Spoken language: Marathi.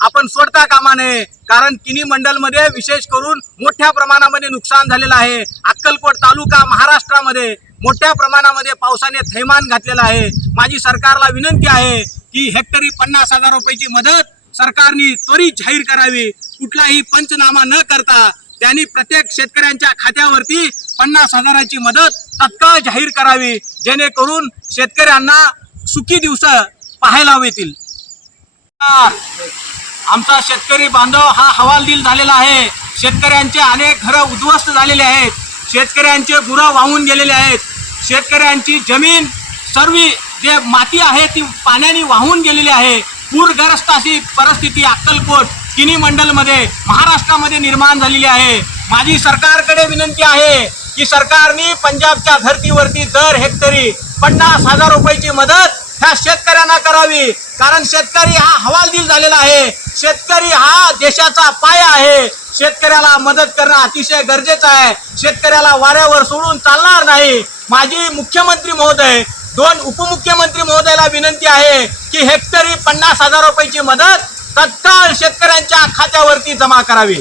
आपण सोडता कामा नये. कारण किनी मंडलमध्ये विशेष करून मोठ्या प्रमाणामध्ये नुकसान झालेलं आहे. अक्कलकोट तालुका महाराष्ट्रामध्ये मोठ्या प्रमाणामध्ये पावसाने थैमान घातलेलं आहे. माझी सरकारला विनंती आहे की हेक्टरी पन्नास हजार रुपयाची मदत सरकारने त्वरित जाहीर करावी. कुठलाही पंचनामा न करता त्यांनी प्रत्येक शेतकऱ्यांच्या खात्यावरती पन्नास हजाराची मदत तत्काळ जाहीर करावी. जेणेकरून शेतकऱ्यांना सुखी दिवस पाहायला मिळतील. आमचा शेतकरी बांधव हा हवालदिल झालेला आहे. शेतकऱ्यांचे अनेक घरं उद्ध्वस्त झालेले आहेत. शेतकऱ्यांचे गुरं वाहून गेलेले आहेत. शेतकऱ्यांची जमीन सर्व जे माती आहे ती पाण्याने वाहून गेलेली आहे. पूरग्रस्त अशी परिस्थिती अक्कलकोट किनी मंडलमध्ये महाराष्ट्रामध्ये निर्माण झालेली आहे. माझी सरकारकडे विनंती आहे की सरकारने पंजाबच्या धर्तीवरती दर हेक्टरी पन्नास हजार रुपयाची मदत ह्या शेतकऱ्यांना करावी. कारण शेतकरी हा हवालदिल झालेला आहे. शेतकरी हा देशाचा पाया आहे. शेतकऱ्याला मदत करणं अतिशय गरजेचं आहे. शेतकऱ्याला वाऱ्यावर सोडून चालणार नाही. माझी मुख्यमंत्री महोदय दोन उपमुख्यमंत्री महोदयाला विनंती आहे की हेक्टरी पन्नास हजार रुपयाची मदत तत्काळ शेतकऱ्यांच्या खात्यावरती जमा करावी.